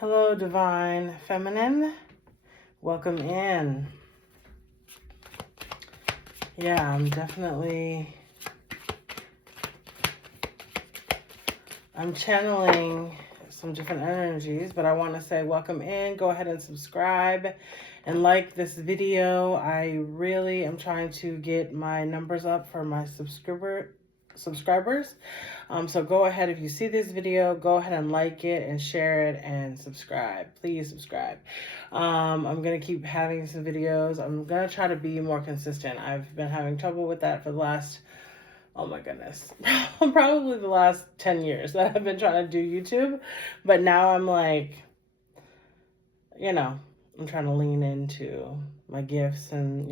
Hello, Divine Feminine. Welcome in. Yeah, I'm channeling some different energies, but I want to say welcome in. Go ahead and subscribe and like this video. I really am trying to get my numbers up for my subscribers. So go ahead, if you see this video, go ahead and like it and share it and subscribe. Please subscribe. I'm going to keep having some videos. I'm going to try to be more consistent. I've been having trouble with that for the last, oh my goodness, probably the last 10 years that I've been trying to do YouTube. But now I'm like, I'm trying to lean into my gifts and,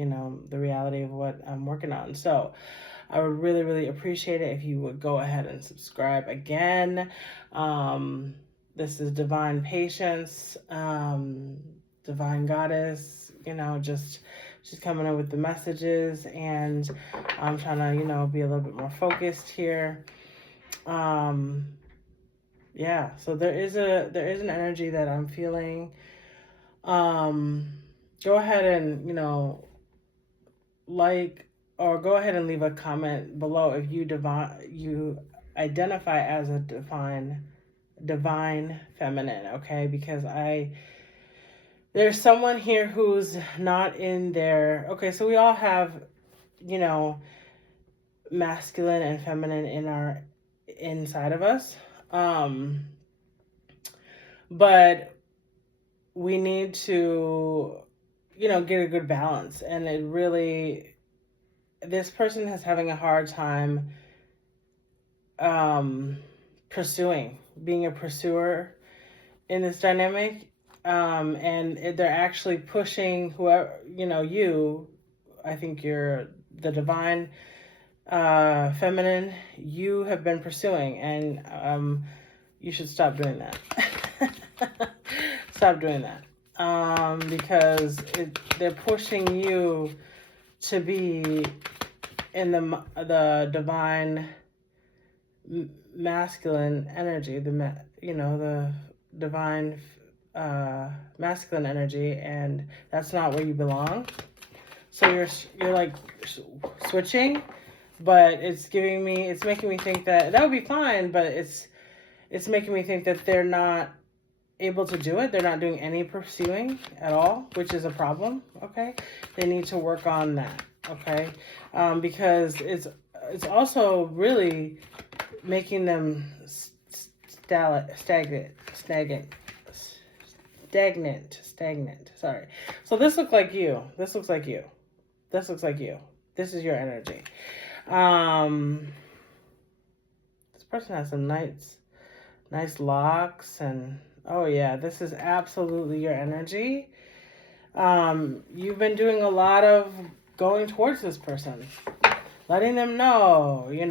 the reality of what I'm working on. So I would really, really appreciate it if you would go ahead and subscribe again. This is Divine Patience, Divine Goddess, she's coming in with the messages, and I'm trying to, be a little bit more focused here. So there is an energy that I'm feeling. Go ahead and, or go ahead and leave a comment below if you identify as a divine feminine, okay? Because there's someone here who's not in there. Okay, so we all have, masculine and feminine inside of us. But we need to, get a good balance. And this person is having a hard time being a pursuer in this dynamic. And they're actually pushing whoever, I think you're the divine feminine, you have been pursuing, and you should stop doing that. Stop doing that. Because they're pushing you to be in the divine masculine energy, the divine masculine energy, and that's not where you belong. So you're like switching, but it's making me think that would be fine, but it's making me think that they're not able to do it. They're not doing any pursuing at all, which is a problem. Okay, they need to work on that. Okay, because it's also really making them stagnant. Sorry. So this looks like you. This looks like you. This looks like you. This is your energy. This person has some nice locks, and oh yeah, this is absolutely your energy. You've been doing a lot of going towards this person, letting them know, and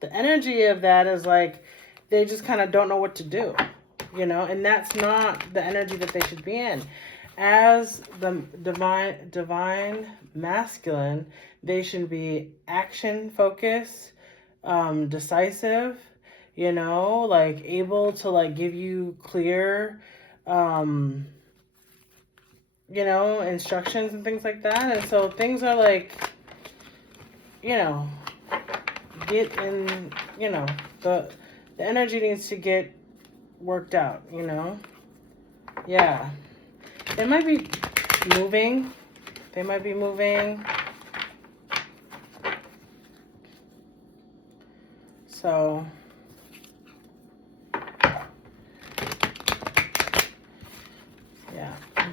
the energy of that is like, they just kind of don't know what to do, and that's not the energy that they should be in. As the divine masculine, they should be action focused, decisive, like able to like give you clear, instructions and things like that. And so things are like, get in, the energy needs to get worked out, Yeah. They might be moving. So yeah. All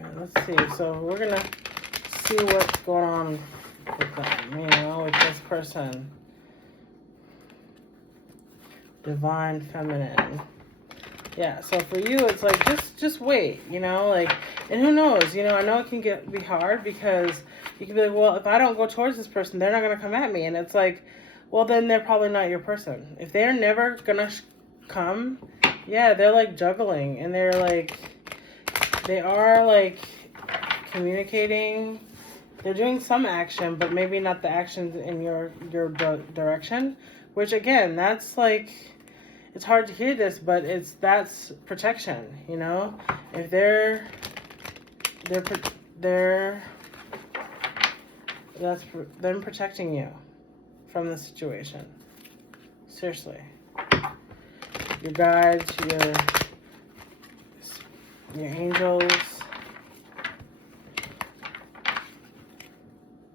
right, let's see. So we're gonna see what's going on with them, with this person. Divine feminine. Yeah, so for you, it's like, just wait, and who knows, I know it can be hard, because you can be like, well, if I don't go towards this person, they're not going to come at me. And it's like, well, then they're probably not your person. If they're never going to come, yeah, they're like juggling, and they are like communicating, They're doing some action, but maybe not the actions in your direction. Which again, that's like, it's hard to hear this, but that's protection. You know, if they're that's them protecting you from the situation. Seriously, your guides, your angels.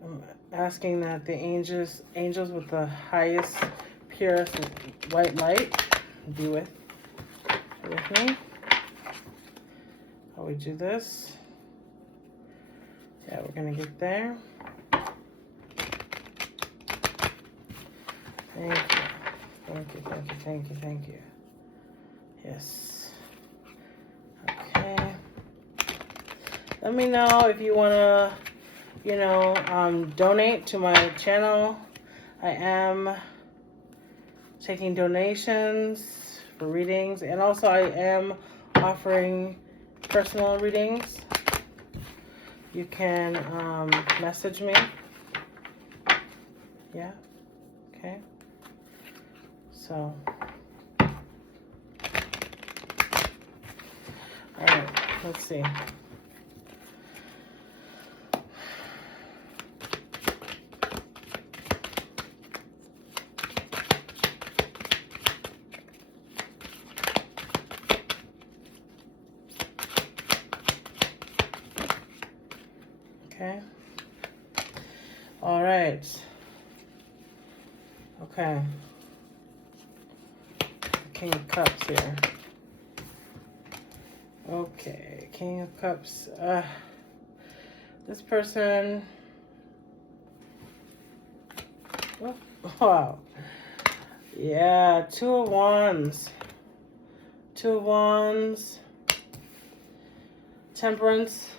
I'm asking that the angels with the highest, purest white light be with me. How we do this? Yeah, we're gonna get there. Thank you. Thank you, thank you, thank you, thank you. Yes. Okay. Let me know if you wanna, donate to my channel. I am taking donations for readings, and also I am offering personal readings. You can message me. Yeah. Okay. So. All right. Let's see. Okay. All right. Okay. King of Cups here. Okay, King of Cups. This person. Oh, wow. Yeah, Two of Wands. Two of Wands. Temperance.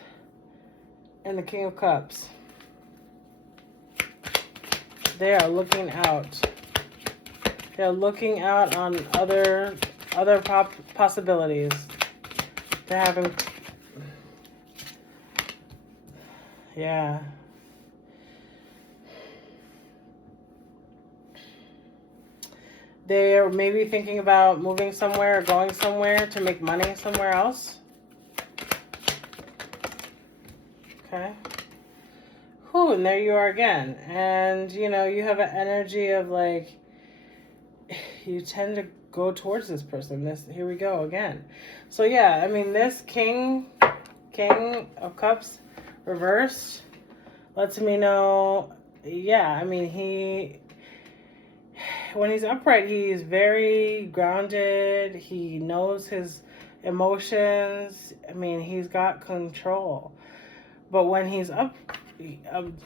And the King of Cups. They are looking out. They're looking out on other possibilities. They're having, yeah. They're maybe thinking about moving somewhere or going somewhere to make money somewhere else. Okay. Whew, and there you are again. And, you have an energy of like, you tend to go towards this person. Here we go again. So yeah, I mean, this King of Cups reversed lets me know, yeah, I mean, when he's upright, he's very grounded. He knows his emotions. I mean, he's got control. But when he's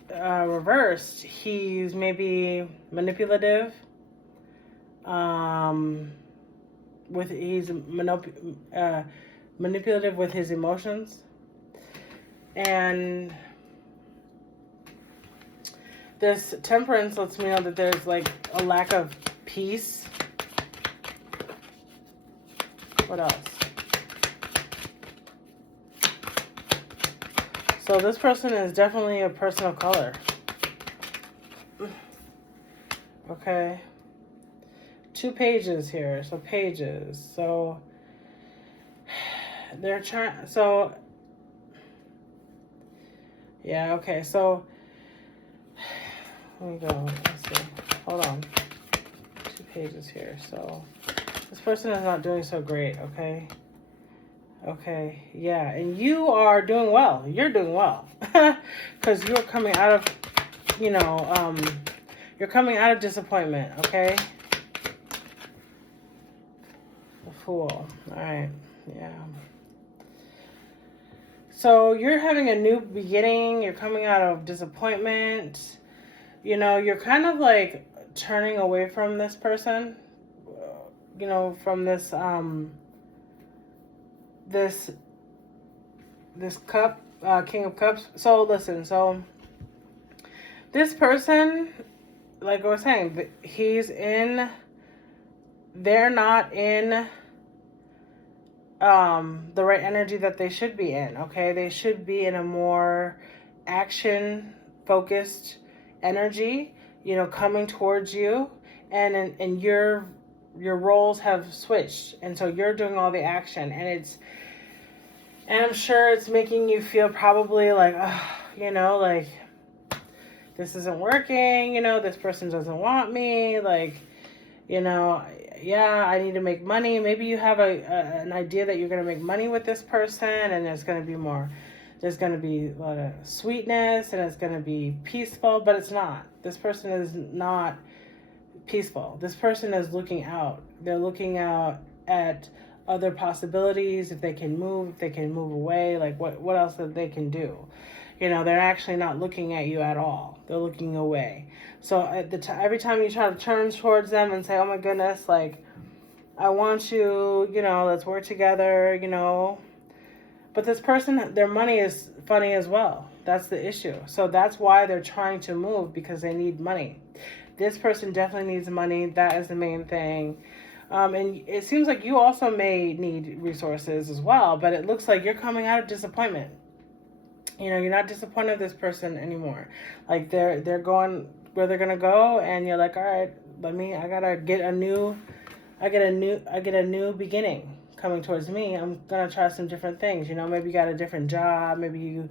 reversed, he's maybe manipulative. He's manipulative with his emotions, and this Temperance lets me know that there's like a lack of peace. What else? So this person is definitely a person of color. Okay. 2 pages here. So pages. So they're trying. So yeah. Okay. So let me go. Let's see. Hold on. 2 pages here. So this person is not doing so great. Okay. Okay. Yeah. And you are doing well. You're doing well because you're coming out of, you're coming out of disappointment. Okay. Fool. All right. Yeah. So you're having a new beginning. You're coming out of disappointment. You're kind of like turning away from this person. From this this cup, King of Cups. So listen. So this person, like I was saying, they're not in the right energy that they should be in. Okay, they should be in a more action focused energy, you know, coming towards you, and your roles have switched, and so you're doing all the action, and I'm sure it's making you feel probably like, you know, like, this isn't working, you know, this person doesn't want me, like, you know, yeah, I need to make money. Maybe you have an idea that you're going to make money with this person, and there's going to be a lot of sweetness, and it's going to be peaceful, but it's not. This person is not peaceful. This person is looking out. They're looking out at other possibilities, if they can move away, like what else that they can do. You know, they're actually not looking at you at all. They're looking away. So every time you try to turn towards them and say, oh my goodness, like, I want you, you know, let's work together, you know. But this person, their money is funny as well. That's the issue. So that's why they're trying to move, because they need money. This person definitely needs money. That is the main thing. And it seems like you also may need resources as well, but it looks like you're coming out of disappointment. You know, you're not disappointed with this person anymore. Like, they're going where they're gonna go, and you're like, all right, I get a new beginning coming towards me. I'm gonna try some different things. You know, maybe you got a different job. Maybe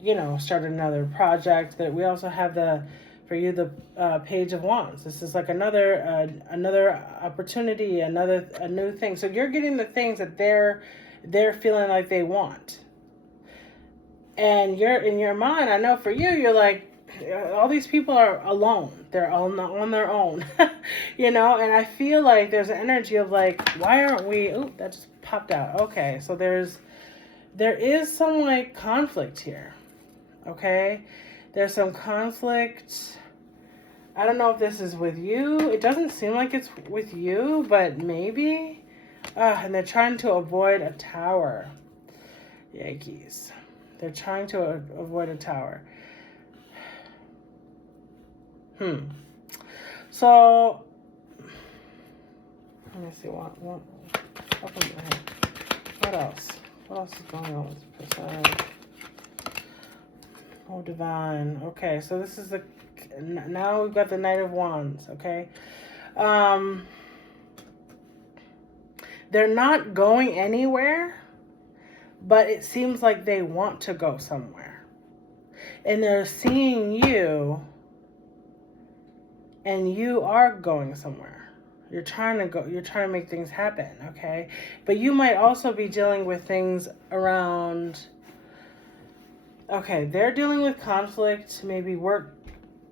you know, started another project. That we also have the Page of Wands. This is like another opportunity, a new thing. So you're getting the things that they're feeling like they want. And you're in your mind, I know for you, you're like, all these people are alone. They're all on their own, you know? And I feel like there's an energy of like, why aren't we, that just popped out. Okay, so there is some like conflict here, okay? There's some conflict. I don't know if this is with you. It doesn't seem like it's with you, but maybe. And they're trying to avoid a tower. Yankees. They're trying to avoid a tower. So, let me see. What else? What else is going on with this person? Oh, divine. Okay, so this is now we've got the Knight of Wands, okay? They're not going anywhere, but it seems like they want to go somewhere. And they're seeing you, and you are going somewhere. You're trying to make things happen, okay? But you might also be dealing with things around, okay, they're dealing with conflict, maybe work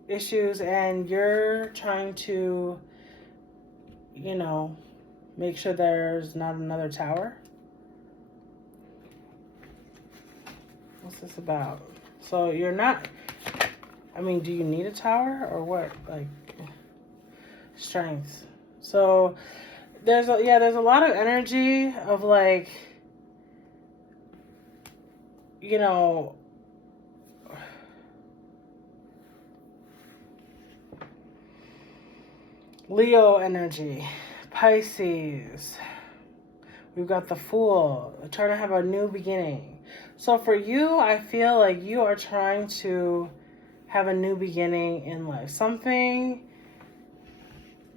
issues, and you're trying to, you know, make sure there's not another tower. What's this about? So you're not, I mean, do you need a tower or what? Like, strength. So there's a lot of energy of like, you know, Leo energy, Pisces. We've got the Fool, trying to have a new beginning. So for you, I feel like you are trying to have a new beginning in life. Something,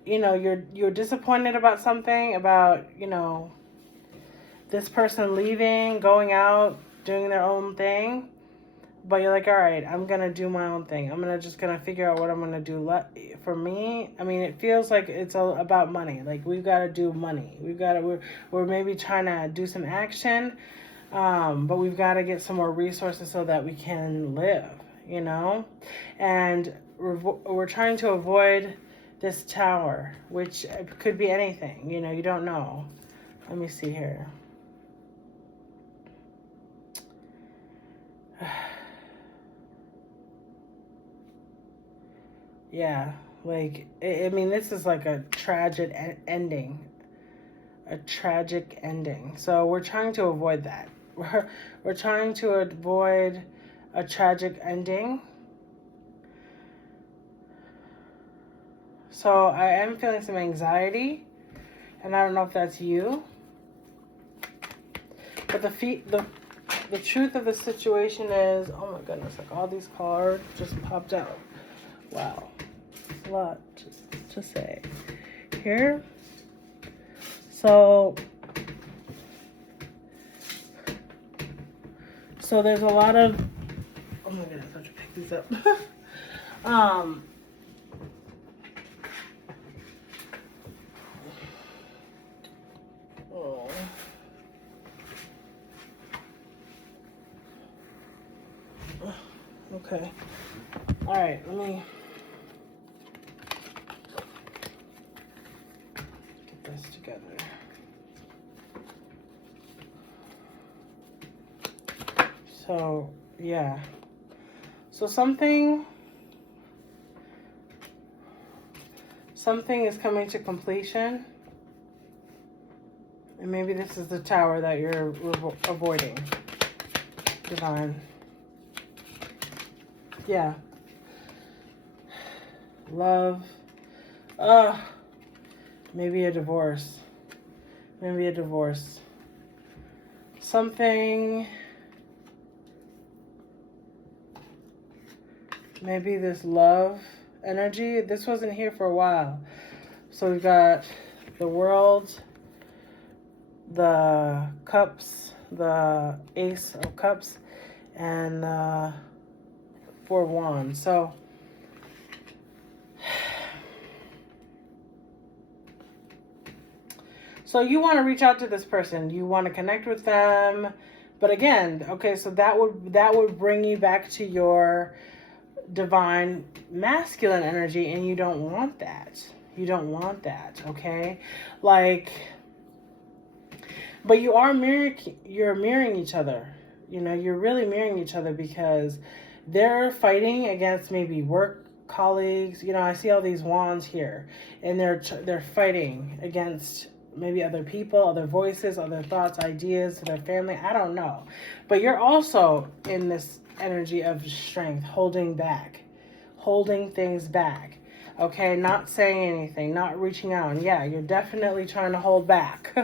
you know, you're disappointed about something, about, you know, this person leaving, going out, doing their own thing. But you're like, all right, I'm going to do my own thing. I'm just going to figure out what I'm going to do. For me, I mean, it feels like it's all about money. Like, we've got to do money. We're maybe trying to do some action, but we've got to get some more resources so that we can live, you know? And we're trying to avoid this tower, which could be anything, you know, you don't know. Let me see here. Yeah, like, I mean, this is like a tragic ending. A tragic ending. So we're trying to avoid that. We're trying to avoid a tragic ending. So I am feeling some anxiety, and I don't know if that's you. But the the truth of the situation is, oh my goodness, like all these cards just popped out. Wow. It's a lot to say here. So there's a lot of, oh my goodness, I have to pick these up. Oh. Okay. All right, let me get this together. So, yeah. So something is coming to completion. And maybe this is the tower that you're avoiding. Divine. Yeah. Love. Maybe a divorce. Maybe a divorce. Something. Maybe this love energy. This wasn't here for a while. So we've got the World, the Cups, the Ace of Cups, and Four of Wands. So you want to reach out to this person. You want to connect with them. But again, okay, so that would bring you back to your divine masculine energy, and you don't want that. You don't want that, okay? Like, but you're mirroring each other. You know, you're really mirroring each other because they're fighting against maybe work colleagues. You know, I see all these wands here, and they're fighting against maybe other people, other voices, other thoughts, ideas, their family. I don't know. But you're also in this energy of strength, holding things back. Okay, not saying anything, not reaching out. And yeah, you're definitely trying to hold back.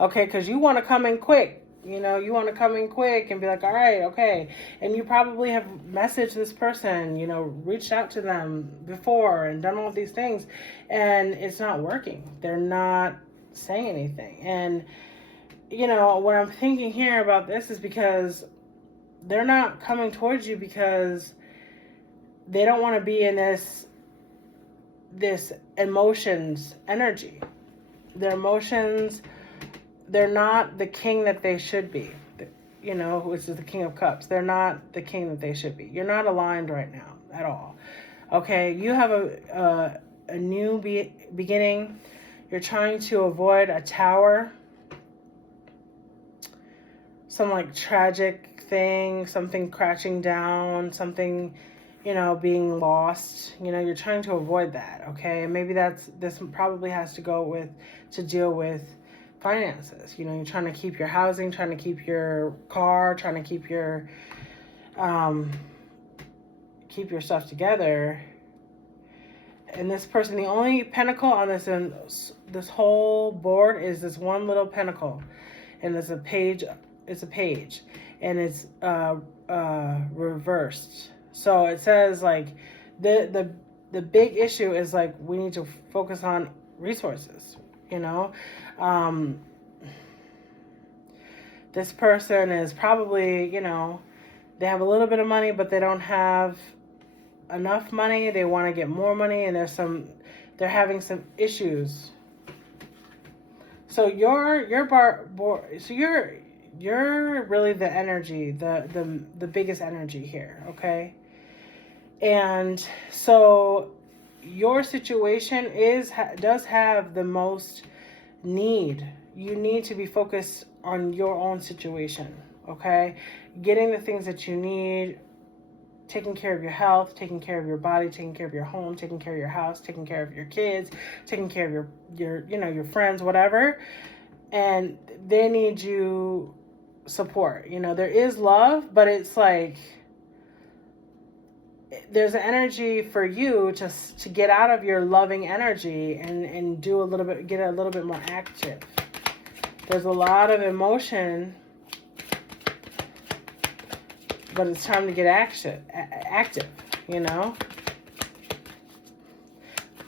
Okay, because you want to come in quick. You know, you want to come in quick and be like, all right, okay. And you probably have messaged this person, you know, reached out to them before and done all these things. And it's not working. They're not saying anything. And, you know, what I'm thinking here about this is because they're not coming towards you because they don't want to be in this emotions energy. Their emotions, they're not the king that they should be, you know, which is the King of Cups. They're not the king that they should be. You're not aligned right now at all. Okay, you have a new beginning. You're trying to avoid a tower, some like tragic thing, something crashing down, something, you know, being lost. You know, you're trying to avoid that, okay? And maybe this probably has to deal with finances. You know, you're trying to keep your housing, trying to keep your car, trying to keep your stuff together. And this person, the only pentacle on this whole board is this one little pentacle, and it's a page, and it's reversed. So it says like the big issue is like we need to focus on resources, you know. This person is probably, you know, they have a little bit of money, but they don't have enough money. They want to get more money, and they're having some issues. So you're really the energy, the biggest energy here, okay? And so your situation does have the most need. You need to be focused on your own situation, okay? Getting the things that you need, taking care of your health, taking care of your body, taking care of your home, taking care of your house, taking care of your kids, taking care of your friends, whatever. And they need you support. You know, there is love, but it's like there's an energy for you to get out of your loving energy and get a little bit more active. There's a lot of emotion but it's time to get active, you know?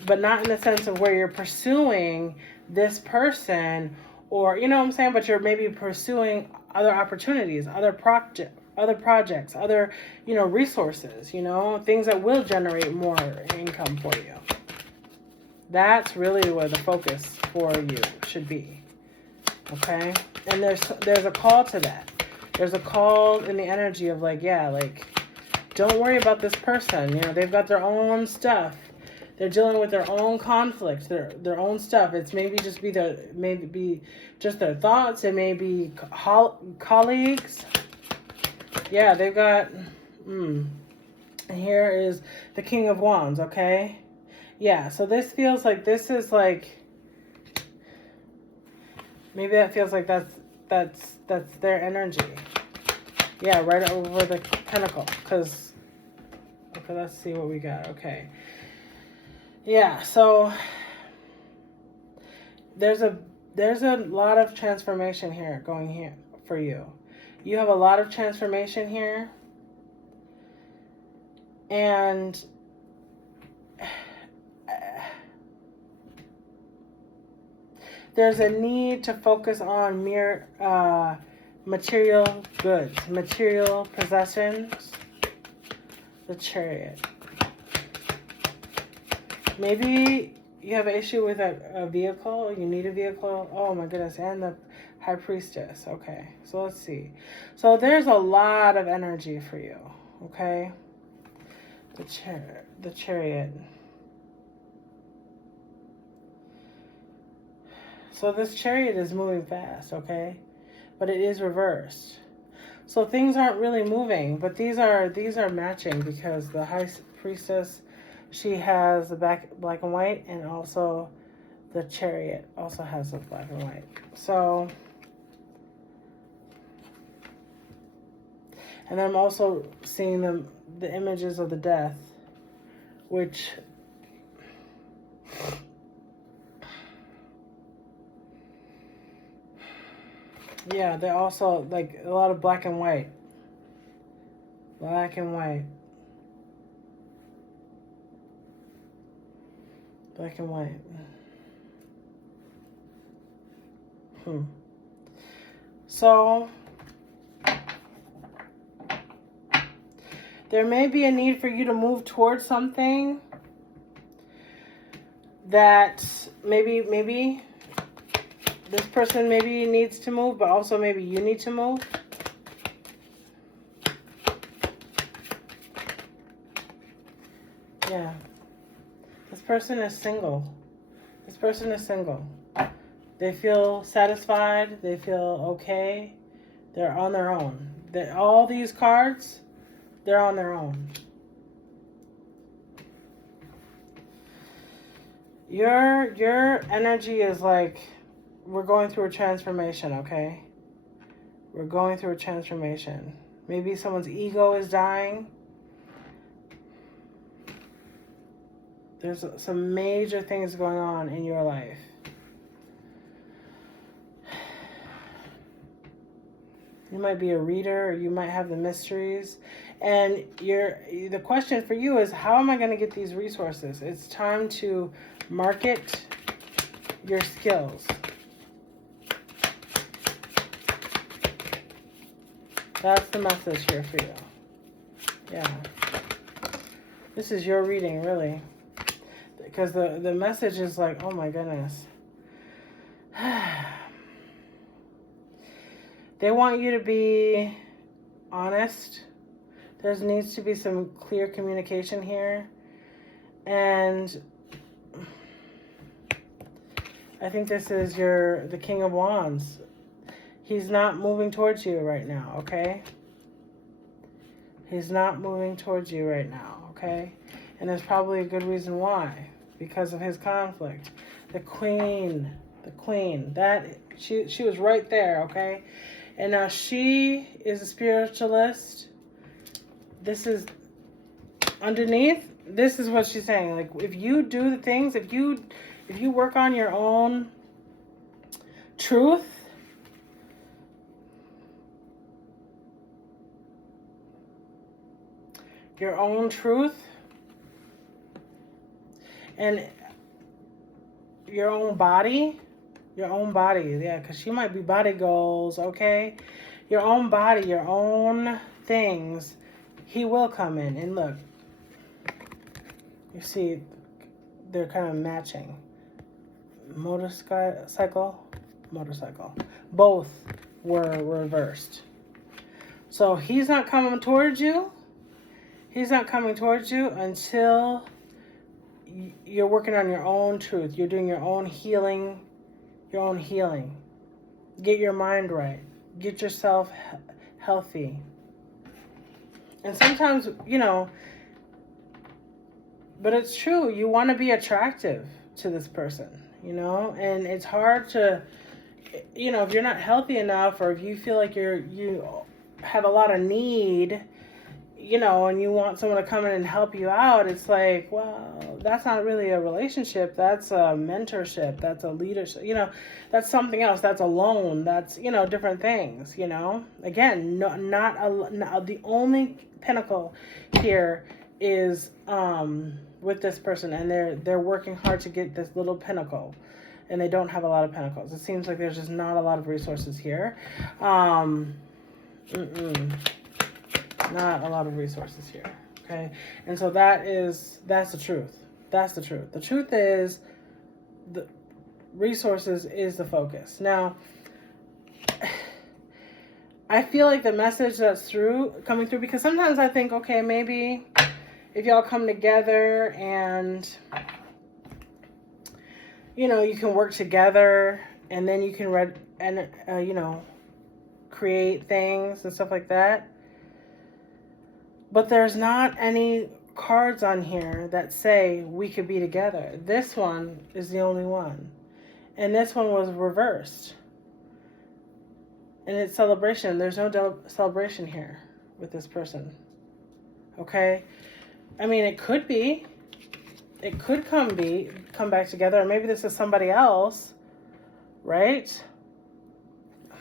But not in the sense of where you're pursuing this person, or, you know what I'm saying? But you're maybe pursuing other opportunities, other projects, other, you know, resources, you know, things that will generate more income for you. That's really where the focus for you should be. Okay? And there's a call to that. There's a call in the energy of like, yeah, like, don't worry about this person. You know, they've got their own stuff. They're dealing with their own conflicts, their own stuff. It's maybe just their thoughts. It may be colleagues. Yeah, they've got. And here is the King of Wands. Okay. Yeah. So this feels like this is like. Maybe that feels like that's their energy. Yeah, right over the pentacle. Because. Okay, let's see what we got. Okay. Yeah, so there's a lot of transformation here going here for you. You have a lot of transformation here. And there's a need to focus on mere material goods, material possessions. The Chariot. Maybe you have an issue with a vehicle. You need a vehicle. Oh my goodness. And the High Priestess. Okay. So let's see. So there's a lot of energy for you. Okay. The Chariot. So this Chariot is moving fast. Okay. But it is reversed. So things aren't really moving. But these are matching because the High Priestess, she has the black and white, and also the Chariot also has the black and white. So, and then I'm also seeing the images of the Death, which, yeah, they're also like a lot of black and white. Black and white. Black and white. So, there may be a need for you to move towards something that maybe this person maybe needs to move, but also maybe you need to move. Yeah. This person is single. This person is single. They feel satisfied. They feel okay. They're on their own. All these cards, they're on their own. Your energy is like, we're going through a transformation, okay? We're going through a transformation. Maybe someone's ego is dying. There's some major things going on in your life. You might be a reader, or you might have the mysteries. And the question for you is, how am I going to get these resources? It's time to market your skills. That's the message here for you. Yeah. This is your reading, really. Because the message is like, oh my goodness. They want you to be honest. There needs to be some clear communication here. And I think this is the King of Wands. He's not moving towards you right now, okay? He's not moving towards you right now, okay? And there's probably a good reason why. Because of his conflict. The Queen, that she was right there, okay? And now she is a spiritualist. This is underneath. This is what she's saying. Like, if you do the things, if you work on your own truth, your own truth and your own body. Yeah, because she might be body goals, okay? Your own body, your own things, he will come in. And look, you see, they're kind of matching. Motorcycle. Both were reversed. So he's not coming towards you. He's not coming towards you until you're working on your own truth. You're doing your own healing. Get your mind right. Get yourself healthy. And sometimes, but it's true. You want to be attractive to this person, and it's hard to, if you're not healthy enough, or if you feel like you have a lot of need, and you want someone to come in and help you out, it's like, well, that's not really a relationship. That's a mentorship. That's a leadership. That's something else. That's a loan. That's, different things, Again, not the only pinnacle here is with this person, and they're working hard to get this little pinnacle, and they don't have a lot of pinnacles. It seems like there's just not a lot of resources here. Not a lot of resources here, okay? And so that's the truth. That's the truth. The truth is the resources is the focus. Now, I feel like the message that's coming through, because sometimes I think, okay, maybe if y'all come together and, you can work together, and then you can create things and stuff like that. But there's not any cards on here that say we could be together. This one is the only one. And this one was reversed. And it's celebration. There's no celebration here with this person. Okay? I mean, it could be. It could come back together. Or maybe this is somebody else. Right?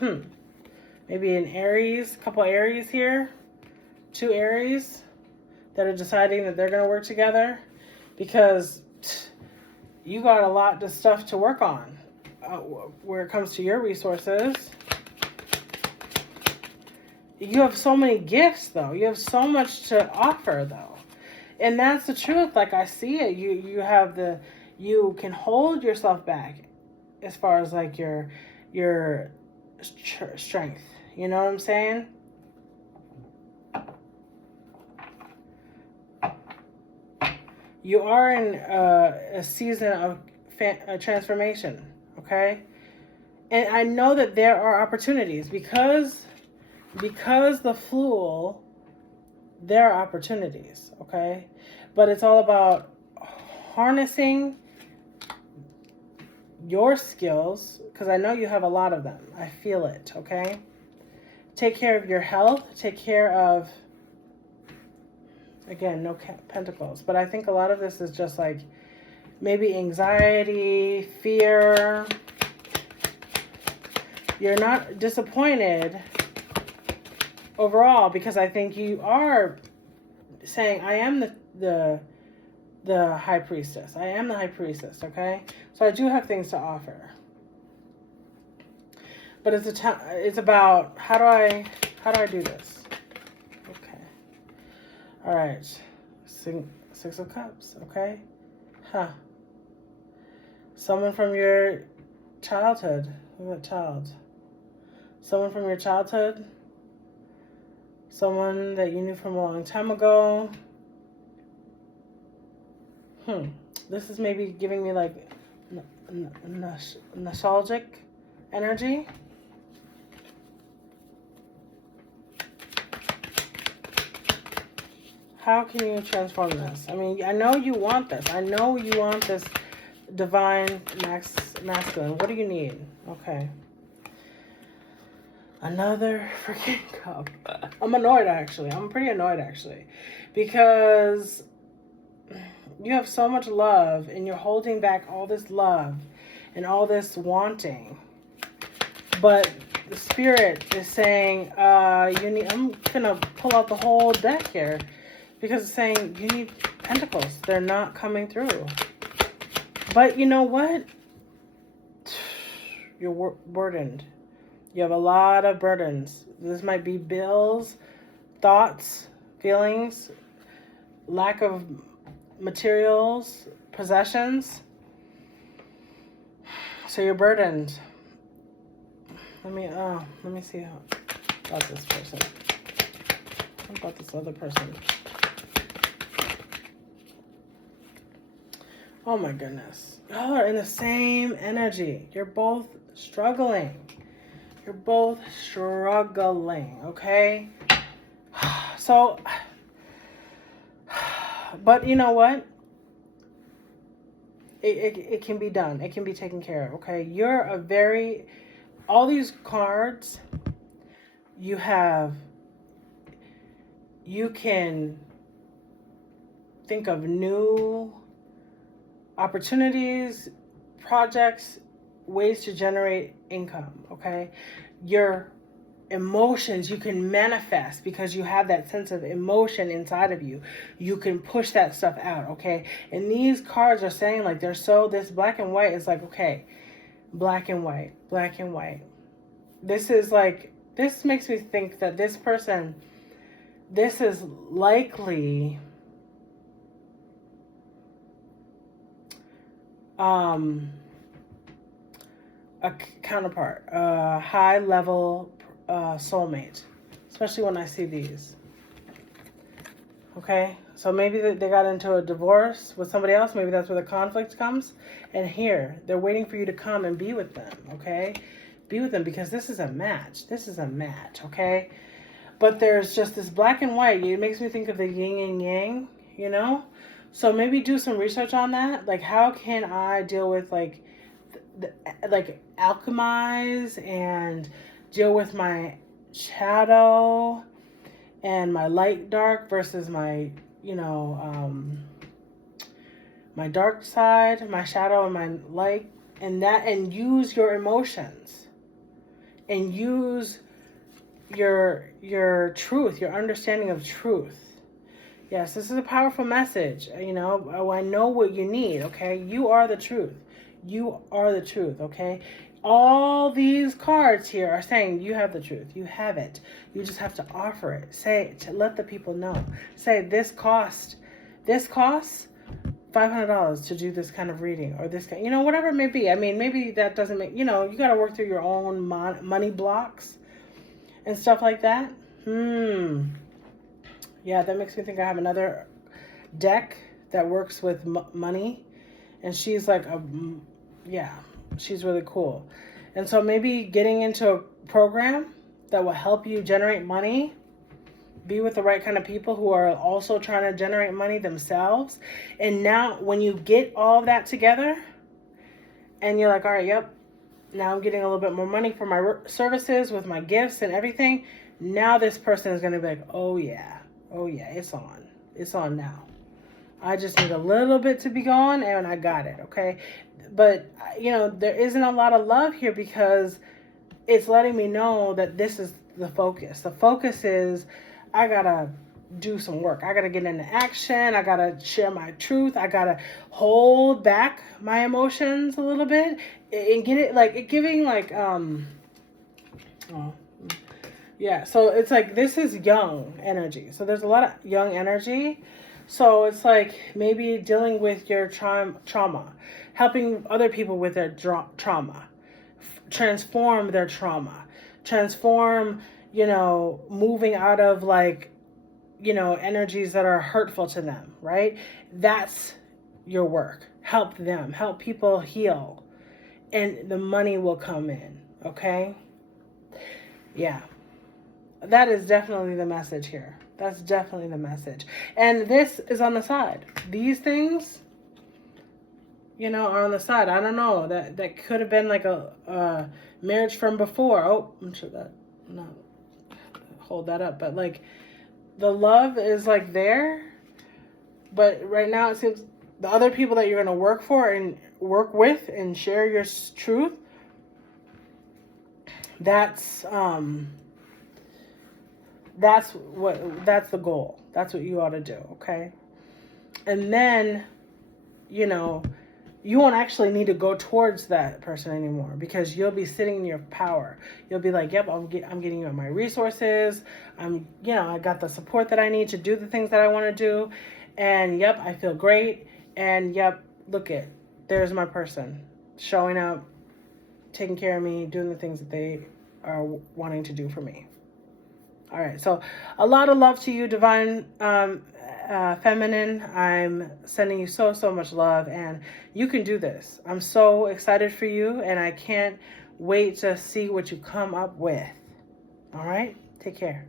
Maybe an Aries, couple Aries here. 2 Aries that are deciding that they're going to work together, because you got a lot of stuff to work on where it comes to your resources. You have so many gifts, though. You have so much to offer, though. And that's the truth. Like, I see it. You can hold yourself back as far as like your strength. You know what I'm saying? You are in a season of transformation, okay? And I know that there are opportunities because the Fool, there are opportunities, okay? But it's all about harnessing your skills, because I know you have a lot of them. I feel it, okay? Take care of your health. Take care of... Again, no pentacles. But I think a lot of this is just like maybe anxiety, fear. You're not disappointed overall, because I think you are saying, I am the high priestess. I am the high priestess, okay? So I do have things to offer. But it's about how do I do this? All right, 6 of Cups, okay? Someone from your childhood. Who's that child? Someone from your childhood. Someone that you knew from a long time ago. This is maybe giving me like nostalgic energy. How can you transform this? I mean, I know you want this. I know you want this divine masculine. What do you need? Okay. Another freaking cup. I'm annoyed, actually. I'm pretty annoyed, actually. Because you have so much love, and you're holding back all this love and all this wanting. But the Spirit is saying, I'm going to pull out the whole deck here. because it's saying you need pentacles. They're not coming through. But you know what? You're burdened. You have a lot of burdens. This might be bills, thoughts, feelings, lack of materials, possessions. So you're burdened. Let me see how about this person. What about this other person? Oh my goodness. Y'all are in the same energy. You're both struggling. You're both struggling, okay? So, but you know what? It can be done. It can be taken care of, okay? All these cards, you can think of new opportunities, projects, ways to generate income, okay? Your emotions you can manifest because you have that sense of emotion inside of you. You can push that stuff out, okay? And these cards are saying like this black and white is like, okay, black and white, black and white. This makes me think that this person, this is likely a counterpart, a high level soulmate, especially when I see these. Okay, so maybe they got into a divorce with somebody else. Maybe that's where the conflict comes. And here, they're waiting for you to come and be with them, okay? Be with them because this is a match. This is a match, okay? But there's just this black and white. It makes me think of the yin and yang, you know? So maybe do some research on that. Like, how can I deal with, like alchemize and deal with my shadow and my light dark versus my, my dark side, my shadow and my light, and use your emotions and use your truth, your understanding of truth. Yes, this is a powerful message. I know what you need, okay? You are the truth. You are the truth, okay? All these cards here are saying you have the truth. You have it. You just have to offer it. Say it to let the people know. Say this costs $500 to do this kind of reading or this kind, whatever it may be. I mean, maybe that doesn't make, you got to work through your own money blocks and stuff like that. Yeah, that makes me think I have another deck that works with money. And she's like, she's really cool. And so maybe getting into a program that will help you generate money, be with the right kind of people who are also trying to generate money themselves. And now when you get all of that together and you're like, all right, yep, now I'm getting a little bit more money for my services with my gifts and everything. Now this person is going to be like, oh yeah, it's on now. I just need a little bit to be going and I got it, okay? But, there isn't a lot of love here because it's letting me know that this is the focus. The focus is I got to do some work. I got to get into action. I got to share my truth. I got to hold back my emotions a little bit and get it so it's like this is young energy. So there's a lot of young energy. So it's like maybe dealing with your trauma, helping other people with their trauma, transform their trauma, moving out of energies that are hurtful to them, right? That's your work. Help them, help people heal, and the money will come in, okay? Yeah, that is definitely the message here. That's definitely the message. And this is on the side. These things, are on the side. I don't know. That could have been like a marriage from before. Oh, I'm sure that, no, hold that up. But the love is there. But right now it seems the other people that you're going to work for and work with and share your truth, that's the goal. That's what you ought to do, okay? And then, you know, you won't actually need to go towards that person anymore because you'll be sitting in your power. You'll be like, yep, I'm getting you my resources. I got the support that I need to do the things that I want to do. And yep, I feel great. And yep, look it, there's my person showing up, taking care of me, doing the things that they are wanting to do for me. All right, so a lot of love to you, Divine Feminine. I'm sending you so much love, and you can do this. I'm so excited for you, and I can't wait to see what you come up with. All right, take care.